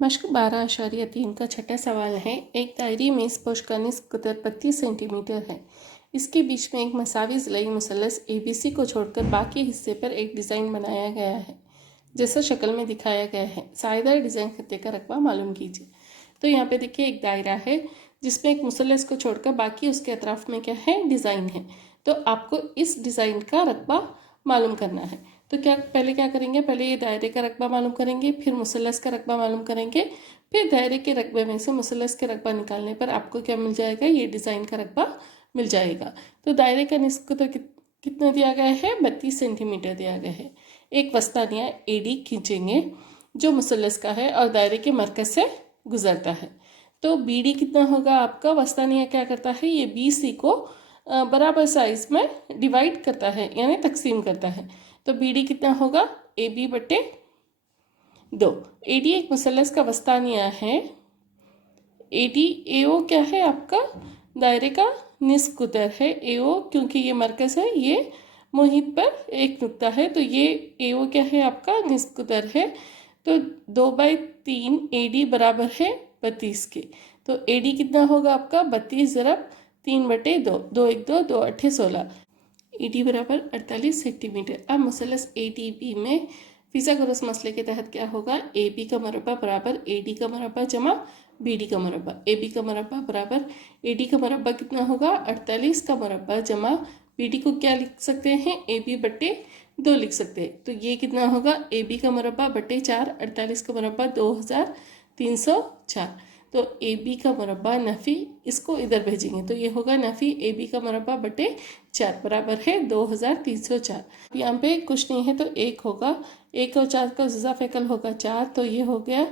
मश्क 12.3 का छठा सवाल है। एक दायरे में स्पर्श का निस्फ कुतर 32 सेंटीमीटर है। इसके बीच में एक मसावी ज़िलाई मुसल्लस ABC को छोड़कर बाकी हिस्से पर एक डिज़ाइन बनाया गया है जैसा शक्ल में दिखाया गया है। सायेदार डिज़ाइन खत्ते का रकबा मालूम कीजिए। तो यहाँ पे देखिए एक दायरा है जिसमें एक मुसल्लस को छोड़कर बाकी उसके अतराफ में क्या है, डिज़ाइन है। तो आपको इस डिज़ाइन का रकबा मालूम करना है। तो पहले क्या करेंगे, पहले ये दायरे का रकबा मालूम करेंगे, फिर मुसल्लस का रकबा मालूम करेंगे, फिर दायरे के रकबे में से मुसल्लस के रकबा निकालने पर आपको क्या मिल जाएगा, ये डिज़ाइन का रकबा मिल जाएगा। तो दायरे का निस्फ कुतर कितना दिया गया है, 32 सेंटीमीटर दिया गया है। एक वस्तानिया AD खींचेंगे जो मुसल्लस का है और दायरे के मरकज से गुजरता है। तो BD कितना होगा आपका, वस्तानिया क्या करता है, ये BC को बराबर साइज में डिवाइड करता है यानी तकसीम करता है। तो BD कितना होगा, AB बटे 2। AD एक मुसल्लस का वस्तानिया है। AO क्या है आपका, दायरे का निस्फ कुतर है। AO क्योंकि ये मरकज़ है, ये मुहित पर एक नुक्ता है, तो ये AO क्या है आपका, निस्फ कुतर है। तो 2/3 AD बराबर है 32 के। तो AD कितना होगा आपका, 32 ज़रब 3/2, 2 1 2 2 8 16। AD बराबर 48 सेंटीमीटर। अब मुसल्लस ADB में फिसागोरस मसले के तहत क्या होगा, AB का मरबा बराबर AD का मरबा जमा BD का मरबा। AB का मरबा बराबर AD का मरबा कितना होगा, 48 का मरबा जमा BD को क्या लिख सकते हैं, AB बटे 2 लिख सकते हैं। तो ये कितना होगा, AB का मरबा बटे 4, 48 का मरबा 2304। तो AB का मरबा नफ़ी, इसको इधर भेजेंगे तो ये होगा नफ़ी AB का मरबा बटे 4 बराबर है 2304। यहाँ पे कुछ नहीं है तो 1 होगा, 1 और 4 का जुज़ा फ़ैकल होगा 4, तो ये हो गया।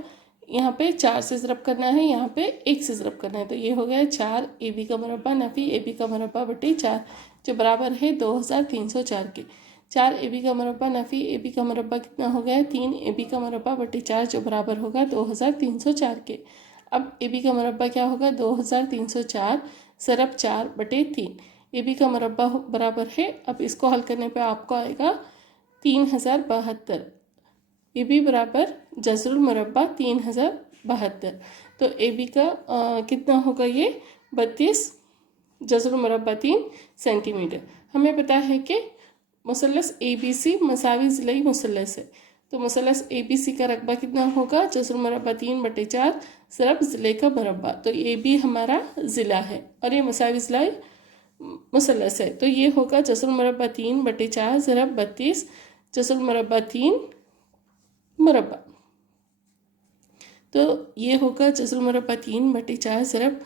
यहाँ पे 4 से ज़रब करना है, यहाँ पे 1 से ज़रब करना है, तो ये हो गया 4 AB का मरबा नफ़ी AB का मरबा बटे 4 जो बराबर है 2304 के। 4 AB का मरबा नफ़ी AB का मरबा कितना हो गया, 3 AB का मरबा बटे 4 जो बराबर होगा 2304 के। अब AB का मरबा क्या होगा, 2304 ज़रब 4 बटे 3। AB का मरबा बराबर है, अब इसको हल करने पे आपको आएगा 3072। AB बराबर जज़रुल मरबा 3072। तो AB का कितना होगा, ये 32 जज़रुल मरबा 3 सेंटीमीटर। हमें पता है कि मुसल्लस ABC मसावी ज़िलाई मुसल्लस है, तो मुसल्लस ABC का रकबा कितना होगा, जज़रुल मरबा 3/4 ज़रब ज़िले का मरबा। तो AB हमारा ज़िला है और ये मसावी ज़िलाई मुसल्लस है, तो ये होगा जज़रुल मरबा 3/4 ज़रब 32 जज़रुल मरबा 3 मरबा। तो ये होगा जज़रुल मरबा 3/4 ज़रब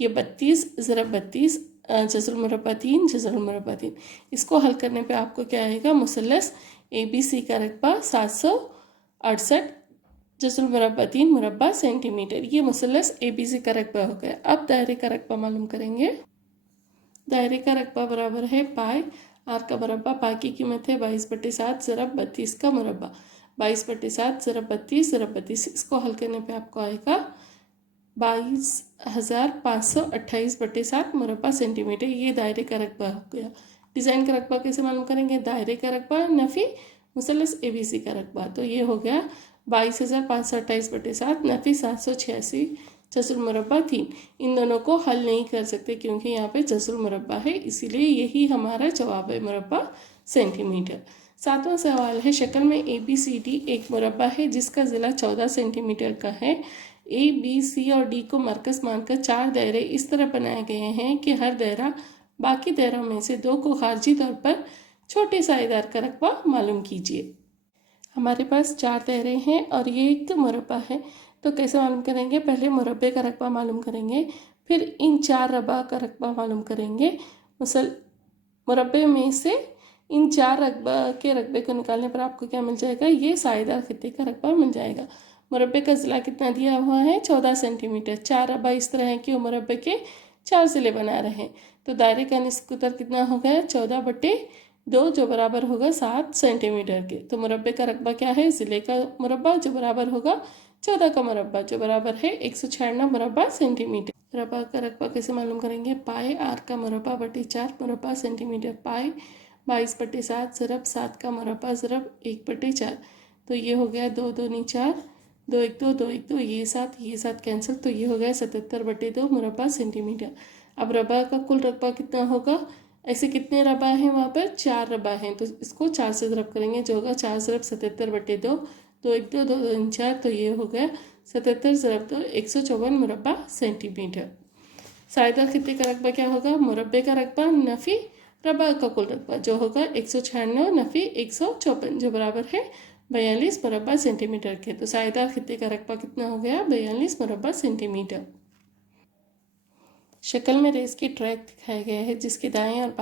ये 32 ज़रब 32 जज़रुल मरबा 3 जज़रुल मरबा 3। इसको हल करने पे आपको क्या आएगा, मुसल्लस ABC का रकबा 768 जज़रुल मरबा 3 मुरबा सेंटीमीटर। ये मुसल्लस ABC का रकबा हो गया। अब दायरे का रकबा मालूम करेंगे। दायरे का रकबा बराबर है पाई R का मरबा, पाई की कीमत है 22/7 ज़रब 32 का मुरबा। 22/7 ज़रब 32 ज़रब 32, इसको हल करने पे आपको आएगा 22,528/7 मुरबा सेंटीमीटर। ये दायरे का रकबा हो गया। डिज़ाइन का रकबा कैसे मालूम करेंगे, दायरे का रकबा नफ़ी मुसल्लस ABC का रकबा। तो ये हो गया 22,528/7 नफ़ी 786 जज़रुल मरबा 3। इन दोनों को हल नहीं कर सकते क्योंकि यहाँ पे जज़रुल मरबा है, इसीलिए यही हमारा जवाब है, मरबा सेंटीमीटर। 7वां सवाल है, शक्ल में ABCD एक मुरबा है जिसका ज़िला 14 सेंटीमीटर का है। A, B, C और D को मरकज़ मानकर 4 दायरे इस तरह बनाए गए हैं कि हर दायरा बाकी दायरों में से 2 को खारजी तौर पर छोटे सायेदार का रकबा मालूम कीजिए। हमारे पास 4 दायरे हैं और ये एक मुरबा है, तो कैसे मालूम करेंगे, पहले मुरब्बे का रकबा मालूम करेंगे, फिर इन 4 रबा का रकबा मालूम करेंगे। मुरब्बे में से इन 4 रकबा के रकबे को निकालने पर आपको क्या मिल जाएगा, ये सायेदार खित्ते का रकबा मिल जाएगा। मुरब्बे का ज़िला कितना दिया हुआ है, 14 सेंटीमीटर। 4 रबा इस तरह है कि वो मुरब्बे के 4 ज़िले बना रहे हैं, तो दायरे का निस्फ कुतर कितना हो गया, 14/2 जो बराबर होगा 7 सेंटीमीटर के। तो मुरब्बे का रकबा क्या है, ज़िले का मुरब्बा जो बराबर होगा 14 का मुरब्बा जो बराबर है 196 मुरब्बा सेंटीमीटर। रबा का रकबा कैसे मालूम करेंगे, पाई R का मुरब्बा बटे 4 मुरब्बा सेंटीमीटर। पाई 22/7 ज़रब 7 का मुरब्बा ज़रब 1/4। तो ये हो गया 2 दूनी 4, दो एक दो, ये सात कैंसिल, तो ये हो गया 77/2 मुरब्बा सेंटीमीटर। अब रबा का कुल रकबा कितना होगा, ऐसे कितने रबा हैं वहाँ पर, 4 रबा हैं, तो इसको 4 से ज़रब करेंगे, जो होगा 4 ज़रब 77/2, दो एक दो 4, तो ये हो गया 77 ज़रब 2 154 मुरब्बा सेंटीमीटर। साइदा खित्ते का रकबा क्या होगा, मुरब्बे का रकबा नफ़ी रबा का कुल रकबा, जो होगा 196 नफ़ी 154, जो बराबर है 42 मुरब्बा सेंटीमीटर के। तो साइदा खित्ते का रकबा कितना हो गया, 42 मुरब्बा सेंटीमीटर। शक्ल में रेस की ट्रैक दिखाया गया है जिसके दाएं और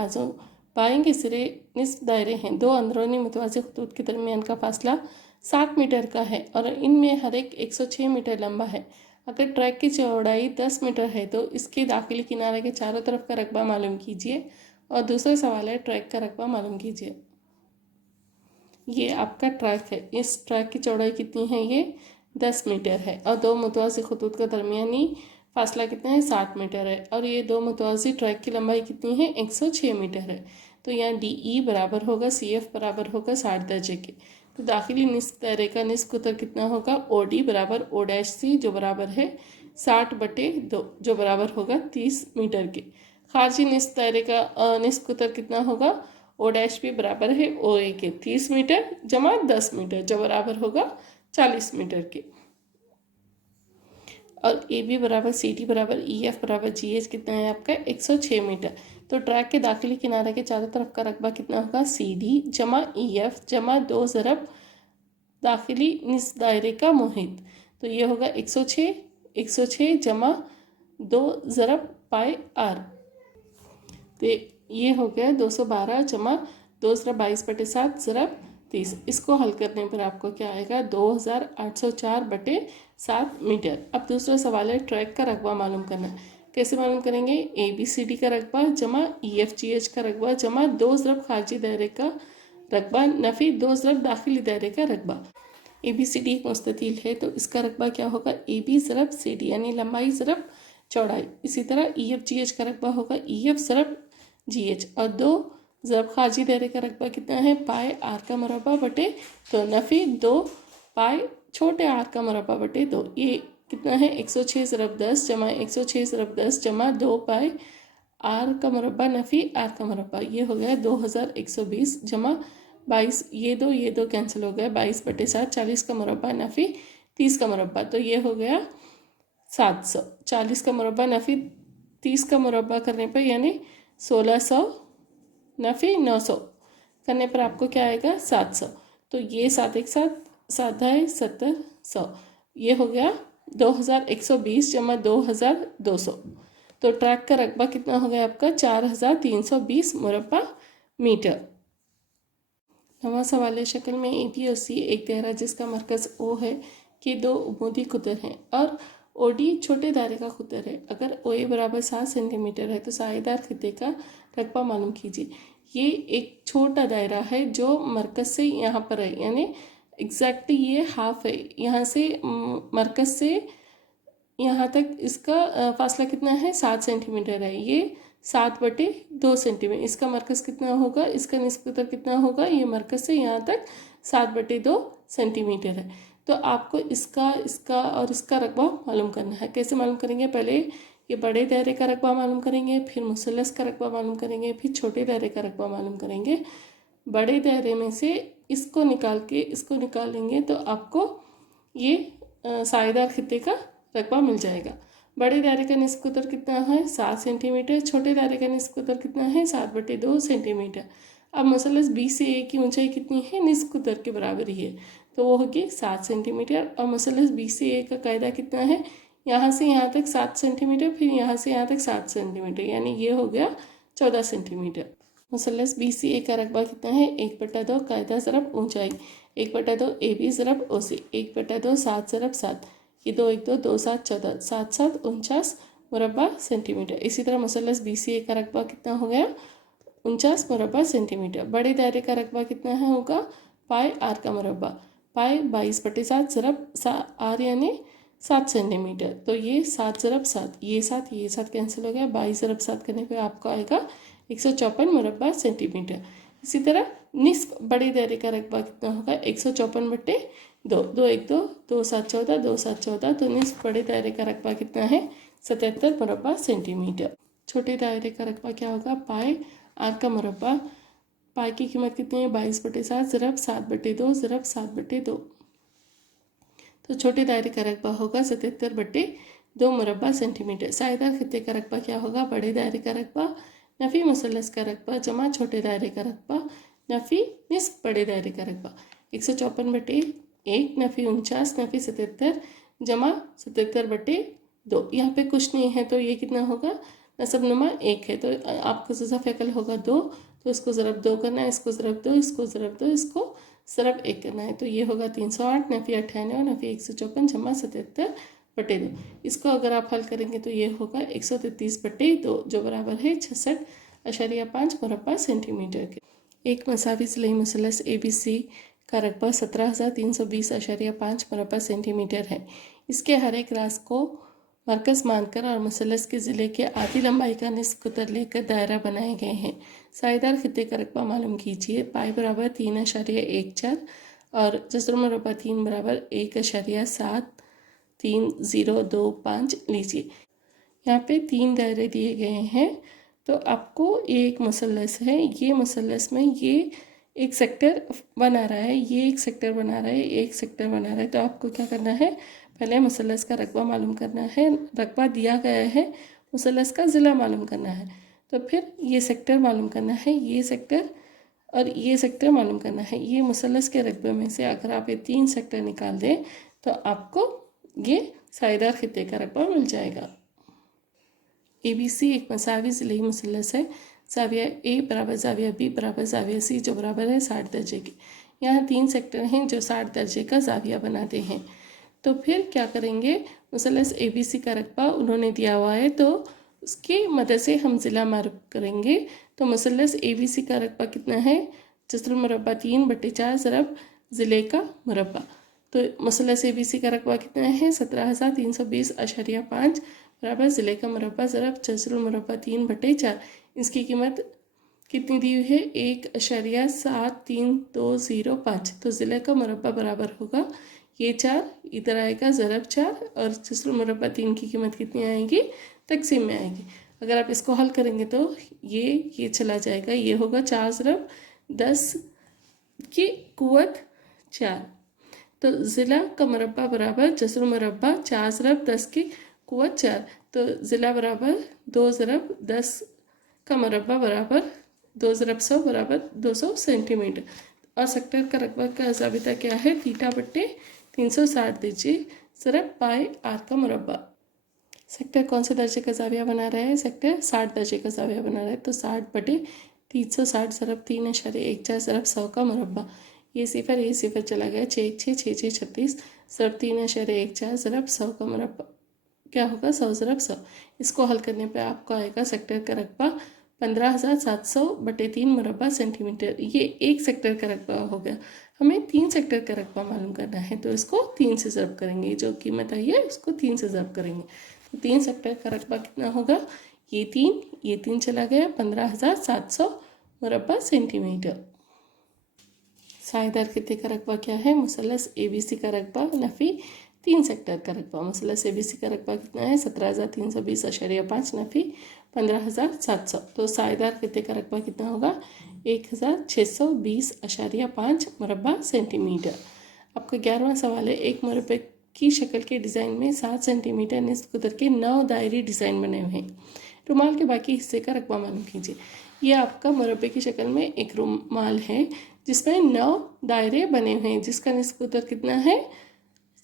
बाएं के सिरे निस्फ दायरे हैं। दो अंदरूनी मुतवाज़ी खतूत के दरमियान का फासला 60 मीटर का है और इनमें हर एक 106 मीटर लंबा है। अगर ट्रैक की चौड़ाई 10 मीटर है तो इसके दाखिली किनारे के चारों तरफ का रकबा मालूम कीजिए। और दूसरा सवाल है ट्रैक का रकबा मालूम कीजिए। ये आपका ट्रैक है, इस ट्रैक की चौड़ाई कितनी है, ये 10 मीटर है और दो मुतवाज़ी खतूत का दरमियानी फासला कितना है, 60 मीटर है और ये दो मुतवाज़ी ट्रैक की लंबाई कितनी है, 106 मीटर है। तो यहाँ DE बराबर होगा CF बराबर होगा 60 दर्जे के। तो दाखिली निस्फ दायरे का निस्फ कुतर कितना होगा, OD बराबर O' जो बराबर है 60/2, जो बराबर होगा 30 मीटर के। खारजी निस्फ दायरे का निस्फ कुतर कितना होगा, O' बराबर है OA के 30 मीटर जमा 10 मीटर, जो बराबर होगा 40 मीटर के। और AB बराबर CD बराबर EF बराबर GH कितना है आपका, 106 मीटर। तो ट्रैक के दाखिली किनारे के चारों तरफ का रकबा कितना होगा, CD जमा EF जमा 2 ज़रब दाखिली निस्फ दायरे का मुहित। तो ये होगा 106 जमा 2 ज़रब पाई R। तो ये हो गया 212 जमा 2 ज़रब 22/7 ज़रब 30। इसको हल करने पर आपको क्या आएगा, 2804/7 मीटर। अब दूसरा सवाल है ट्रैक का रकबा मालूम करना। कैसे मालूम करेंगे, ABCD का रकबा जमा EFGH का रकबा जमा 2 ज़रब खारजी दायरे का रकबा नफ़ी 2 ज़रब दाखिली दायरे का रकबा। ABCD एक मुस्ततील है तो इसका रकबा क्या होगा, AB ज़रब CD यानी लंबाई ज़रब चौड़ाई। इसी तरह EFGH का रकबा होगा EF ज़रब GH और 2 ज़रब खारजी दायरे का रकबा कितना है, पाई R का मुरब्बा बटे 2 नफ़ी 2 पाई छोटे R का मुरब्बा बटे 2। ये कितना है, 106 ज़रब 10 जमा 106 ज़रब 10 जमा 2 पाई R का मुरब्बा नफ़ी R का मुरब्बा। ये हो गया 2120 जमा 22, ये दो कैंसिल हो गया, 22/7 40 का मुरब्बा नफ़ी 30 का मुरब्बा। तो ये हो गया 700। 40 का मुरब्बा नफ़ी 30 का मुरब्बा करने पर यानी 1600 नफ़ी 900 करने पर आपको क्या आएगा, 700। तो ये 7 एक 7 है 1700। ये हो गया 2120 जमा 2200। तो ट्रैक का रकबा कितना हो गया आपका, 4320 मुरब्बा मीटर। नवा सवाल है, शक्ल में AB और C एक दायरा जिसका मरकज़ O है कि दो उमूदी कुतर हैं और OD छोटे दायरे का कुतर है। अगर OA बराबर 7 सेंटीमीटर है तो साएदार खित्ते का रकबा मालूम कीजिए। ये एक छोटा दायरा है जो मरकज़ से यहाँ पर है, यानी एग्जैक्टली ये हाफ है, यहाँ से मरकज़ से यहाँ तक इसका फासला कितना है, 7 सेंटीमीटर है। ये 7/2 सेंटीमीटर। इसका मरकज़ कितना होगा, इसका निस्फ कुतर कितना होगा, ये मरकज़ से यहाँ तक 7/2 सेंटीमीटर है। तो आपको इसका और इसका रकबा मालूम करना है। कैसे मालूम करेंगे, पहले ये बड़े दायरे का रकबा मालूम करेंगे, फिर मुसल्लस का रकबा मालूम करेंगे, फिर छोटे दायरे का रकबा मालूम करेंगे। बड़े दायरे में से इसको निकालेंगे तो आपको ये साएदार खित्ते का रकबा मिल जाएगा। बड़े दायरे का निस्फ कुतर कितना है, 7 सेंटीमीटर। छोटे दायरे का निस्फ कुतर कितना है, 7/2 सेंटीमीटर। अब मुसल्लस B से A की ऊंचाई कितनी है, निस्फ कुतर के बराबर ही है, तो वो होगी 7 सेंटीमीटर। और मुसल्लस B से A का कायदा कितना है, यहाँ से यहाँ तक 7 सेंटीमीटर, फिर यहाँ से यहाँ तक 7 सेंटीमीटर, यानी ये हो गया 14 सेंटीमीटर। मुसल्लस BCA का रकबा कितना है, 1/2 कायदा ज़रब ऊंचाई, 1/2 AB ज़रब OC, 1/2 7 ज़रब 7, ये 2 1 2 2 7 14, 7 7 49 मुरब्बा सेंटीमीटर। इसी तरह मुसल्लस BCA का रकबा कितना हो गया, 49 मुरब्बा सेंटीमीटर। बड़े दायरे का रकबा कितना है होगा, पाई R का मुरब्बा, पाई 22/7 ज़रब R यानी 7 सेंटीमीटर। तो ये 7 ज़रब 7, ये 7 कैंसिल हो गया, 22 ज़रब 7 करने पे आपको आएगा 154 मुरब्बा सेंटीमीटर। इसी तरह निस्फ बड़े दायरे का रकबा कितना होगा, 154/7 दो, दो एक दो, 2 7 14, 2 7 14। तो निस्फ बड़े दायरे का रकबा कितना है? 77 मुरबा सेंटीमीटर। छोटे दायरे का रकबा क्या होगा? पाई आर का मुरबा। पाई की कीमत कितनी है? 22/7 ज़रब 7/2 ज़रब 7/2। तो छोटे दायरे का रकबा होगा 77/2 मुरबा सेंटीमीटर। सायेदार खित्ते का रकबा क्या होगा? बड़े दायरे का रकबा नफ़ी मुसल्लस का रकबा जमा छोटे दायरे का रकबा नफ़ी निस्फ बड़े दायरे का रकबा। 154/1 नफ़ी 49 नफ़ी 77 जमा 77/2। यहाँ पे कुछ नहीं है तो ये कितना होगा? नसब नुमा 1 है तो आपका जो फ़ैकल होगा 2, तो इसको ज़रब 2 करना है, इसको ज़रब 2, इसको ज़रब 2, इसको ज़रब 1 करना है। तो ये होगा 308 नफ़ी 98 नफ़ी 154 जमा 77/2। इसको अगर आप हल करेंगे तो ये होगा 133/2 जो बराबर है 66.5 मुरबा सेंटीमीटर के। एक मसावी ज़िलई मुसल्लस ABC का रकबा 17,320.5 मुरबा सेंटीमीटर है। इसके हर एक रास को मरकज़ मानकर और मुसल्लस के ज़िले के आधी लंबाई का निस्फ कुतर लेकर दायरा बनाए गए हैं। सायेदार खित्ते का रकबा मालूम कीजिए। पाई बराबर 3.14 और जस्र मुरबा 3 बराबर 1.730225 लीजिए। यहाँ पे 3 दायरे दिए गए हैं तो आपको ये एक मुसल्लस है, ये मुसल्लस में ये एक सेक्टर बना रहा है, ये एक सेक्टर बना रहा है, एक सेक्टर बना रहा है। तो आपको क्या करना है? पहले मुसल्लस का रकबा मालूम करना है। रकबा दिया गया है, मुसल्लस का ज़िला मालूम करना है। तो फिर ये सेक्टर मालूम करना है, ये सेक्टर और ये सेक्टर मालूम करना है। ये मुसल्लस के रकबे में से अगर आप ये 3 सेक्टर निकाल दें तो आपको ये सायेदार खित्ते का रकबा मिल जाएगा। ABC एक मसावी ज़िलई मुसल्लस है। ज़ाविया A बराबर ज़ाविया B बराबर ज़ाविया C जो बराबर है 60 दर्जे के। यहाँ 3 सेक्टर हैं जो 60 दर्जे का ज़ाविया बनाते हैं। तो फिर क्या करेंगे? मुसल्लस ABC का रकबा उन्होंने दिया हुआ है तो उसकी मदद से हम ज़िला मालूम करेंगे। तो मुसल्लस ABC का रकबा कितना है? जस्र मुरबा 3/4 ज़रब ज़िले का मुरबा। तो मुसल्लस ABC का रकबा कितना है? 17,320.5 बराबर ज़िले का मुरबा ज़रब जस्र मुरबा 3/4। इसकी कीमत कितनी दी हुई है? 1.730205। तो ज़िले का मुरबा बराबर होगा ये 4 इधर आएगा ज़रब 4 और जस्र मुरबा 3 की कीमत कितनी आएगी? तकसीम में आएगी। अगर आप इसको हल करेंगे तो ये चला जाएगा, ये होगा 4 ज़रब 10 की कुव्वत 4। तो ज़िला का मुरबा बराबर जस्र मुरबा 4 ज़रब 10 की कुव्वत 4। तो ज़िला बराबर 2 ज़रब 10 का मुरबा बराबर 2 ज़रब 100 बराबर 200 सेंटीमीटर। और सेक्टर का रकबा का ज़ाबिता क्या है? θ/360 दीजिए ज़रब पाई आर का मुरबा। सेक्टर कौन से दर्जे का ज़ाविया बना रहा है? सेक्टर 60 दर्जे का ज़ाविया बना रहा है। तो 60/360 ज़रब 3.14 ज़रब 100 का मुरबा। ये सिफर चला गया 6 6 6 6 36 ज़रब 3.14 ज़रब 100 का मुरबा क्या होगा? 100 ज़रब 100। इसको हल करने पे आपको आएगा सेक्टर का रकबा 15,700/3 मुरबा सेंटीमीटर। ये एक सेक्टर का रकबा हो गया। हमें 3 सेक्टर का रकबा मालूम करना है तो इसको 3 से ज़रब करेंगे। जो कीमत आई है उसको 3 से ज़रब करेंगे। तो 3 सेक्टर का रकबा कितना होगा? ये 3 चला गया 15,700 मुरबा सेंटीमीटर। सायेदार खित्ते का रकबा क्या है? मुसल्लस ABC का रकबा नफ़ी 3 सेक्टर का रकबा। मुसल्लस ABC का रकबा कितना है? 17,320.5 नफ़ी 15,700। तो सायेदार खित्ते का रकबा कितना होगा? 1,620.5 मुरबा सेंटीमीटर। आपका 11वां सवाल है। एक मुरब्बे की शक्ल के डिज़ाइन में 7 सेंटीमीटर निस्फ कुतर के 9 दायरी डिज़ाइन बने हुए हैं। रुमाल के बाकी हिस्से का रकबा मालूम कीजिए। ये आपका मुरब्बे की शक्ल में एक रुमाल है जिसमें 9 दायरे बने हुए हैं जिसका निस्फ कुतर कितना है?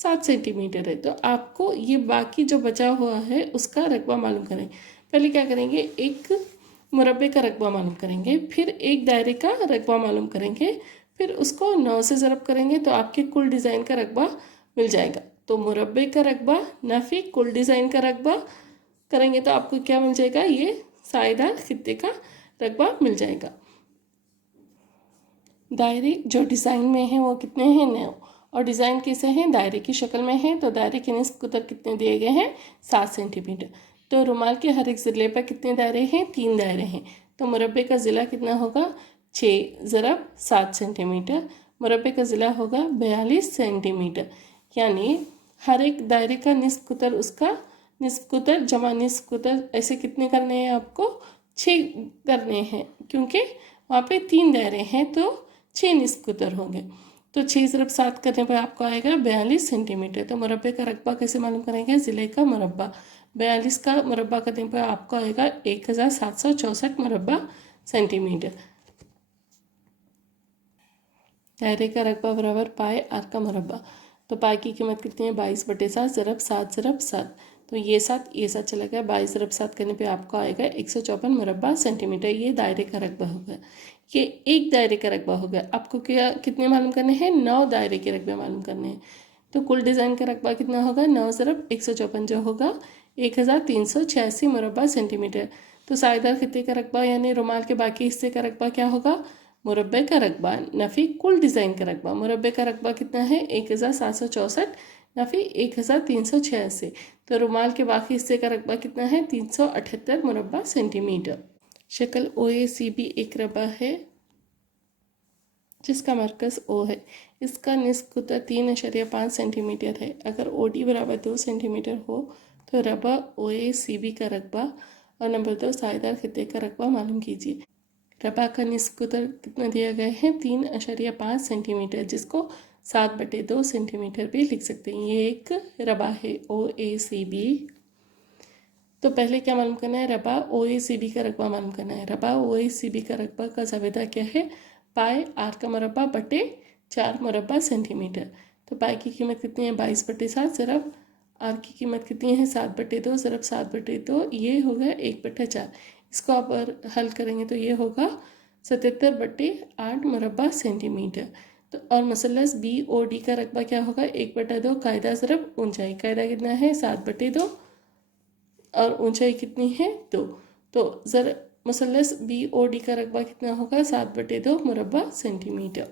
7 सेंटीमीटर है। तो आपको ये बाकी जो बचा हुआ है उसका रकबा मालूम करें। पहले क्या करेंगे? एक मुरब्बे का रकबा मालूम करेंगे, फिर एक दायरे का रकबा मालूम करेंगे, फिर उसको 9 से ज़रब करेंगे तो आपके कुल डिज़ाइन का रकबा मिल जाएगा। तो मुरब्बे का रकबा नफ़ी कुल डिज़ाइन का रकबा करेंगे तो आपको क्या मिल जाएगा? ये सायेदार खित्ते का रकबा मिल जाएगा। दायरे जो डिज़ाइन में हैं वो कितने हैं? 9। और डिज़ाइन कैसे हैं? दायरे की शक्ल में है। तो दायरे के निस्फ कुतर कितने दिए गए हैं? 7 सेंटीमीटर। तो रुमाल के हर एक ज़िले पर कितने दायरे हैं? 3 दायरे हैं। तो मुरब्बे का ज़िला कितना होगा? 6 ज़रब 7 सेंटीमीटर। मुरब्बे का ज़िला होगा 42 सेंटीमीटर। यानी हर एक दायरे का निस्फ कुतर उसका निस्फ कुतर जमा निस्फ कुतर ऐसे कितने करने हैं आपको? 6 करने हैं, क्योंकि वहाँ पे 3 दायरे हैं तो 6 निस्फ कुतर होंगे। तो 6 × 7 करने पर आपको आएगा 42 सेंटीमीटर। तो मुरब्बे का रकबा कैसे मालूम करेंगे? ज़िले का मुरब्बा 42 का मुरब्बा करने पर आपको आएगा 1764 मुरब्बा सेंटीमीटर। दायरे का रकबा बराबर पाए आर का मुरब्बा। तो पाए की कीमत कितनी है? 22/7 ज़रब 7 ज़रब 7। तो ये 7 चला गया। 22 × 7 करने पे आपको आएगा 154 मुरब्बा सेंटीमीटर। ये दायरे का रकबा हो गया। ये एक दायरे का रकबा हो गया। आपको क्या कितने मालूम करने हैं? 9 दायरे के रकबे मालूम करने हैं। तो कुल डिज़ाइन का रकबा कितना होगा? 9 ज़रब 154 जो होगा 1386 मुरब्बा सेंटीमीटर। तो सायेदार खित्ते का रकबा यानी रुमाल के बाकी हिस्से का रकबा क्या होगा? मुरब्बे का रकबा नफ़ी कुल डिज़ाइन का रकबा। मुरब्बे का रकबा कितना है? 1764 नफ़ी 1386। तो रुमाल के बाकी हिस्से का रकबा कितना है? 378 मुरब्बा सेंटीमीटर। शक्ल OACB एक रबा है जिसका मरकज़ O है। इसका निस्फ कुतर 3.5 सेंटीमीटर है। अगर OD बराबर 2 सेंटीमीटर हो तो रबा OACB का रकबा और नंबर 2 सायेदार खित्ते का रकबा मालूम कीजिए। रबा का निस्फ कुतर कितना दिया गया है? 3.5 सेंटीमीटर, जिसको 7/2 सेंटीमीटर भी लिख सकते हैं। ये एक रबा है OACB। तो पहले क्या मालूम करना है? रबा OACB का रकबा मालूम करना है। रबा OACB का रकबा का ज़ावेदा क्या है? पाए आर का मुरब्बा बटे 4 मुरब्बा सेंटीमीटर। तो पाए की कीमत कितनी है? 22/7 ज़रब आर की कीमत कितनी है? 7/2 ज़रब 7/2। ये हो गया 1/4। इसको आप हल करेंगे तो ये होगा 77/8 मुरब्बा सेंटीमीटर। तो और मसलस BOD का रकबा क्या होगा? 1/2 कायदा ज़रब ऊंचाई। कायदा कितना है? 7/2 और ऊंचाई कितनी है? 2। तो ज़रा मसलस BOD का रकबा कितना होगा? 7/2 मुरब्बा सेंटीमीटर।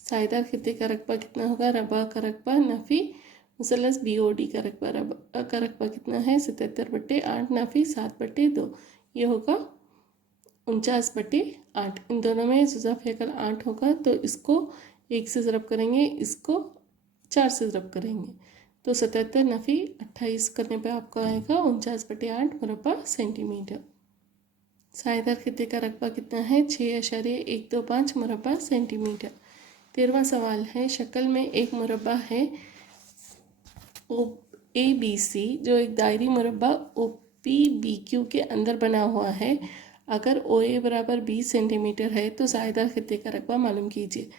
सायेदार खित्ते का रकबा कितना होगा? रबा का रकबा नफ़ी मसलस BOD का रकबा। रबा का रकबा कितना है? 77/8 नफ़ी 7/2। ये होगा 49/8। इन दोनों में जुज़ा फेंकल 8 होगा तो इसको 1 से ज़रब करेंगे, इसको 4 से ज़रब करेंगे। तो 77 नफ़ी 28 करने पे आपको आएगा 49/8 मुरब्बा सेंटीमीटर। सायेदार खित्ते का रकबा कितना है? 6.125 मुरब्बा सेंटीमीटर। 13वां सवाल है, शक्ल में एक मुरब्बा है OABC जो एक दायरी मुरब्बा OPBQ के अंदर बना हुआ है। अगर OA बराबर 20 सेंटीमीटर है तो सायेदार खित्ते का रकबा मालूम कीजिए।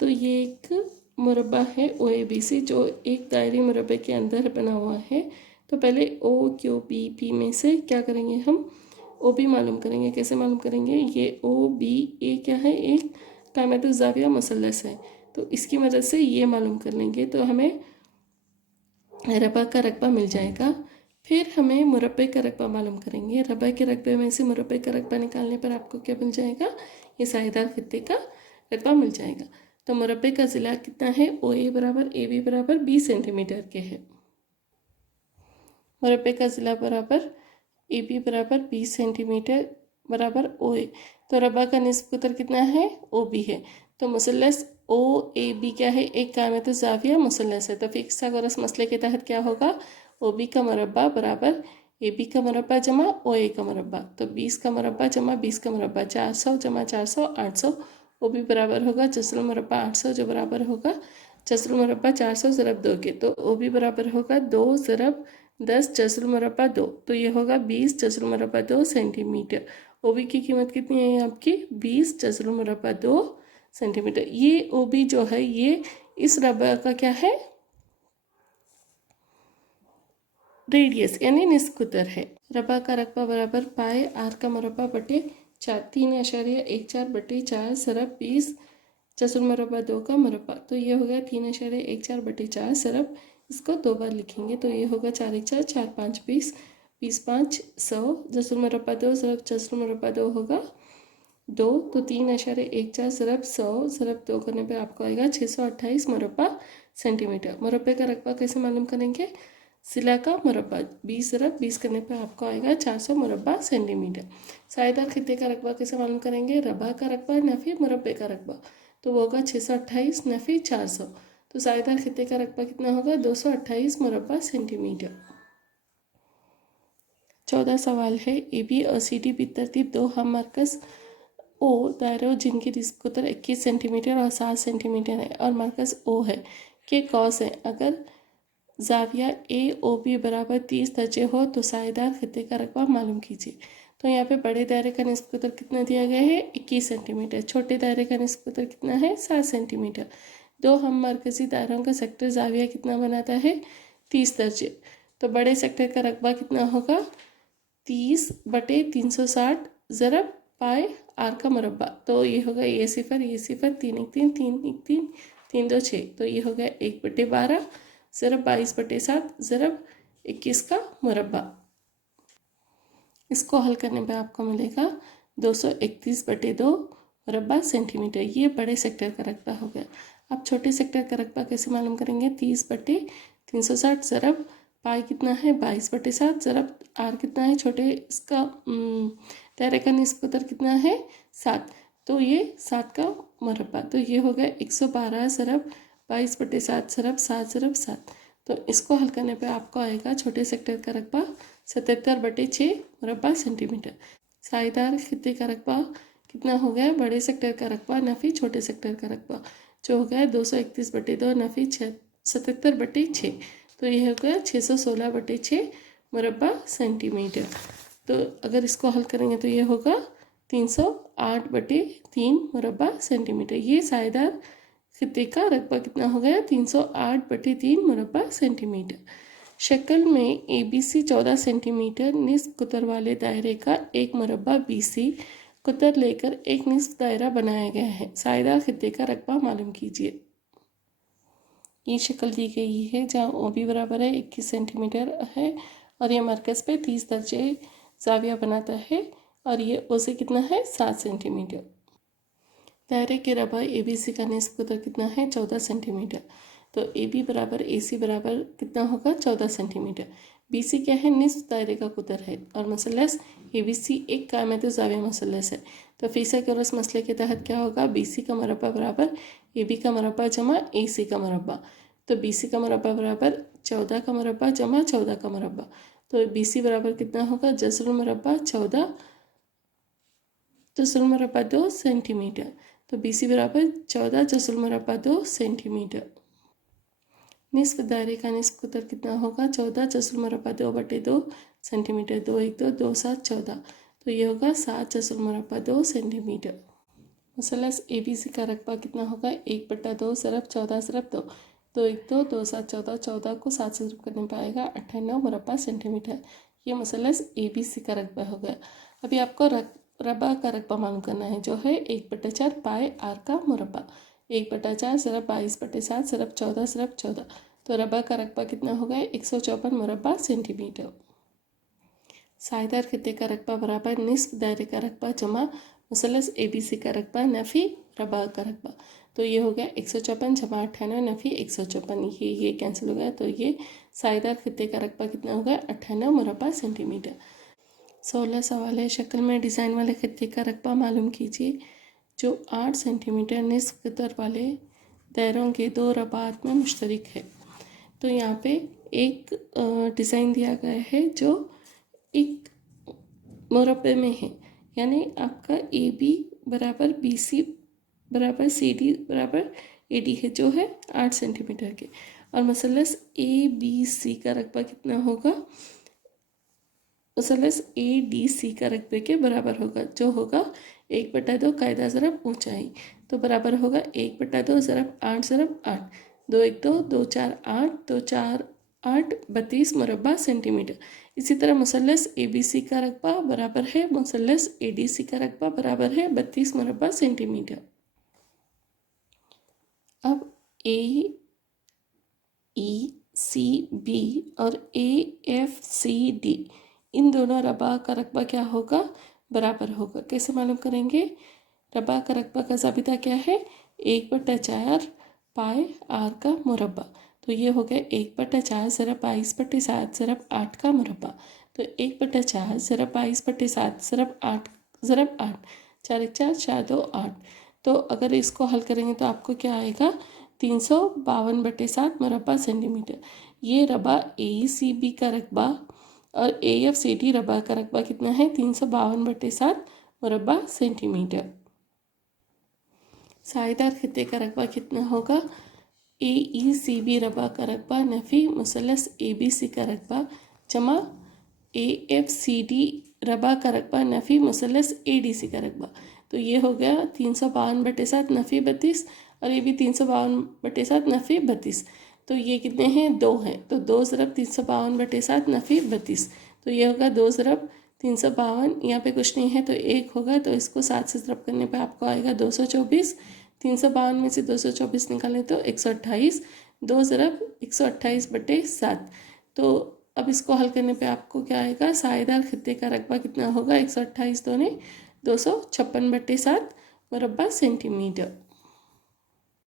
तो ये एक मुरब्बा है OABC जो एक दायरी मुरब्बे के अंदर बना हुआ है। तो पहले OQBP में से क्या करेंगे? हम OB मालूम करेंगे। कैसे मालूम करेंगे? ये OBA क्या है? एक कायमतुल ज़ाविया मुसल्लस है। तो इसकी मदद से ये मालूम कर लेंगे तो हमें रबा का रकबा मिल जाएगा। फिर हमें मुरब्बे का रकबा मालूम करेंगे। रबा के रकबे में से मुरब्बे का रकबा निकालने पर आपको क्या मिल जाएगा? ये सायेदार खित्ते का रकबा मिल जाएगा। तो मुरब्बे का ज़िला कितना है? OA बराबर AB बराबर 20 सेंटीमीटर के है। मुरब्बे का ज़िला बराबर AB बराबर 20 सेंटीमीटर बराबर OA। तो रबा का निस्फ कुतर कितना है? OB है। तो मुसल्लस OAB क्या है? एक कायमतुल ज़ाविया मुसल्लस है। तो फिथागोरस मसले के तहत क्या होगा? OB का मुरब्बा बराबर AB का मुरब्बा जमा OA का मुरब्बा। तो 20 का मुरब्बा जमा 20 का मुरब्बा 400 जमा 400 800। OB बराबर होगा जस्रुल मुरब्बा 800 जो बराबर होगा जस्रुल मुरब्बा 400 ज़रब 2 के। तो OB बराबर होगा 2 ज़रब 10 जस्रुल मुरब्बा 2। तो ये होगा 20 जस्रुल मुरब्बा 2 सेंटीमीटर। OB की कीमत कितनी है आपकी? 20 जस्रुल मुरब्बा 2 सेंटीमीटर। ये OB जो है ये इस रबा का क्या है? रेडियस यानी निस्फ कुतर है। रबा का रकबा बराबर पाए आर का मुरब्बा बटे 3.14/4 ज़रब 20 जस्रुल मुरब्बा 2 का मुरब्बा। तो ये हो गया 3.14/4 ज़रब, इसको 2 बार लिखेंगे तो ये होगा 4 × 4 4 × 5 20 20 × 5 100 जस्रुल मुरब्बा 2 ज़रब जस्रुल मुरब्बा 2 होगा 2। तो 3.14 ज़रब 100 ज़रब 2 करने पे आपको आएगा 628 मुरब्बा सेंटीमीटर। मुरब्बे का रकबा कैसे मालूम करेंगे? ज़िला का मुरब्बा 20 ज़रब 20 करने पे आपको आएगा 400 मुरब्बा सेंटीमीटर। सायेदार खित्ते का रकबा कैसे मालूम करेंगे? रबा का रकबा नफ़ी मुरब्बे का रकबा। तो वो होगा 628 नफी 400। तो साझेदार खित्ते का रकबा कितना होगा 228 मुरब्बा सेंटीमीटर। 14 सवाल है, ए बी और सी डी बितरतीब दो हम मरकज़ ओ दायरे जिनकी निस्ब कुतर 21 सेंटीमीटर और 7 सेंटीमीटर है और मरकज़ ओ है के कौस है। अगर जाविया ए ओ बी बराबर 30 दर्जे हो तो साझेदार खित्ते का रकबा मालूम कीजिए। तो यहाँ पे बड़े दायरे का निस्ब कुतर कितना दिया गया है 21 सेंटीमीटर, छोटे दायरे का निस्ब कुतर कितना है 7 सेंटीमीटर। दो हम मरकजी दायरों का सेक्टर जाविया कितना बनाता है 30 दर्जे। तो बड़े सेक्टर का रकबा कितना होगा 30/360 ज़रब पाए आर का मुरब्बा। तो ये होगा ये सिफर 3 1 3 3 1 3 3 2 6। तो ये हो गया 1/12 ज़रब 22/7 ज़रब 21 का मुरब्बा। इसको हल करने पे आपको मिलेगा 231/2 मुरब्बा सेंटीमीटर। ये बड़े सेक्टर का रकबा हो गया। अब छोटे सेक्टर का रकबा कैसे मालूम करेंगे 30/360 ज़रब पाई कितना है 22/7 ज़रब आर कितना है छोटे इसका दायरे का निस्ब कुतर कितना है 7। तो ये 7 का मुरब्बा। तो ये हो गया 112 ज़रब 22/7 ज़रब 7 ज़रब 7। तो इसको हल करने पे आपको आएगा छोटे सेक्टर का रकबा 77/6 मुरब्बा सेंटीमीटर। साझेदार खित्ते का रकबा कितना हो गया बड़े सेक्टर का रकबा नफी छोटे सेक्टर का रकबा जो हो गया 231/2 नफी 77/6। तो यह हो गया 616/6 मुरब्बा सेंटीमीटर। तो अगर इसको हल करेंगे तो ये होगा 308/3 मुरब्बा सेंटीमीटर। ये साझेदार खित्ते का रकबा कितना हो गया 308/3 मुरब्बा सेंटीमीटर। शक्ल में ए बी सी 14 सेंटीमीटर निस्ब कुतर वाले दायरे का एक मुरब्बा बी सी कुतर लेकर एक निस्ब दायरा बनाया गया है। साझेदार खित्ते का रकबा मालूम कीजिए। ये शक्ल दी गई है जहाँ ओ बी बराबर है 21 सेंटीमीटर है और ये मरकज़ पे 30 दर्जे जाविया बनाता है और ये ओ से कितना है 7 सेंटीमीटर। दायरे के रबा ए बी सी का निस्ब कुतर कितना है 14 सेंटीमीटर। तो ए बी बराबर ए सी बराबर कितना होगा 14 सेंटीमीटर। बी सी क्या है निस्ब दायरे का कुतर है और मसलस ए बी सी एक कायमत जाविया मसलस है। तो फीसा के उस मसले के तहत क्या होगा बी सी का मुरब्बा बराबर ए बी का मुरब्बा जमा ए सी का मुरब्बा। तो बी सी का मुरब्बा बराबर 14 का मुरब्बा जमा 14 का मुरब्बा। तो बी सी बराबर कितना होगा जज़रुल मुरब्बा 14 जज़रुल मुरब्बा 2 सेंटीमीटर। तो बी सी बराबर 14 जज़रुल मुरब्बा 2 सेंटीमीटर। निस्ब दायरे का निस्ब कुतर कितना होगा 14 जज़रुल मुरब्बा 2/2 सेंटीमीटर। 2 1 2 2 7 14। तो ये होगा 7 जज़रुल मुरब्बा 2 सेंटीमीटर। मसलस ए बी सी का रकबा कितना होगा 1/2 ज़रब 14 ज़रब 2। 2 1 2 2 7 14 14 को 7 से ज़रब करने पर आएगा 98 मुरब्बा सेंटीमीटर। ये मसलस ए बी सी का रकबा हो गया। अभी आपको रबा का रकबा मालूम करना है जो है 1/4 पाए आर का मुरब्बा। 1/4 ज़रब 22/7 ज़रब 14 ज़रब 14। तो रबा का रकबा कितना हो गया 154 मुरब्बा सेंटीमीटर। साझेदार खित्ते का रकबा बराबर निस्ब दायरे का रकबा जमा मुसलस ए बी सी का रकबा नफ़ी रबा का रकबा। तो ये हो गया 154 जमा 98 नफ़ी 154। ये कैंसिल हो गया। तो ये साझेदार खित्ते का रकबा कितना हो गया 98 मुरब्बा सेंटीमीटर। 16 सवाल है, शक्ल में डिज़ाइन वाले खित्ते का रकबा मालूम कीजिए जो 8 सेंटीमीटर निस्ब कुतर वाले दायरों के दो रबात में मुश्तरक है। तो यहाँ पे एक डिज़ाइन दिया गया है जो एक मुरब्बे में है, यानी आपका ए बी बराबर बी सी बराबर सी डी बराबर ए डी है जो है 8 सेंटीमीटर के। और मसलस ए बी सी का रकबा कितना होगा मसलस ए डी सी का रकबे के बराबर होगा जो होगा 1/2 कायदा ज़रब ऊंचाई। तो बराबर होगा 1/2 ज़रब 8 ज़रब 8। 2 1 2 2 4 8 2 4 8 32 मुरब्बा सेंटीमीटर। इसी तरह मुसल्लस ए बी सी का रकबा बराबर है मुसल्लस ए डी सी का रकबा बराबर है 32 मुरब्बा सेंटीमीटर। अब ए ई सी बी और ए एफ सी डी इन दोनों रबा का रकबा क्या होगा बराबर होगा। कैसे मालूम करेंगे? रबा का रकबा का ज़ाबिता क्या है 1/4 पाए आर का मुरब्बा। तो ये हो गया 1/4 ज़रब 22/7 ज़रब 8 का मुरब्बा। तो 1/4 ज़रब 22/7 ज़रब 8 ज़रब 8 4 1 4 4 2 8। तो अगर इसको हल करेंगे तो आपको क्या आएगा 352/7 मुरब्बा सेंटीमीटर। ये रबा AECB का रकबा और AFCD रबा का रकबा कितना है 352/7 मुरब्बा सेंटीमीटर। साएदार खित्ते का रकबा कितना होगा AECB रबा का रकबा नफ़ी मुसलस ABC का रकबा जमा AFCD रबा का रकबा नफ़ी मुसलस ADC का रकबा। तो ये हो गया 352/7 नफ़ी 32 और ये भी 352/7 नफ़ी 32। तो ये कितने हैं 2 हैं, तो 2 ज़रब 352/7 नफ़ी 32। तो ये होगा 2 ज़रब 352, यहाँ पे कुछ नहीं है तो 1 होगा, तो इसको 7 से ज़रब करने पे आपको आएगा 224। 352 में से 224 निकालें तो 128, 2 ज़रब 128/7। तो अब इसको हल करने पे आपको क्या आएगा साएदार खित्ते का रकबा कितना होगा 128 दूने 256/7 मुरब्बा सेंटीमीटर।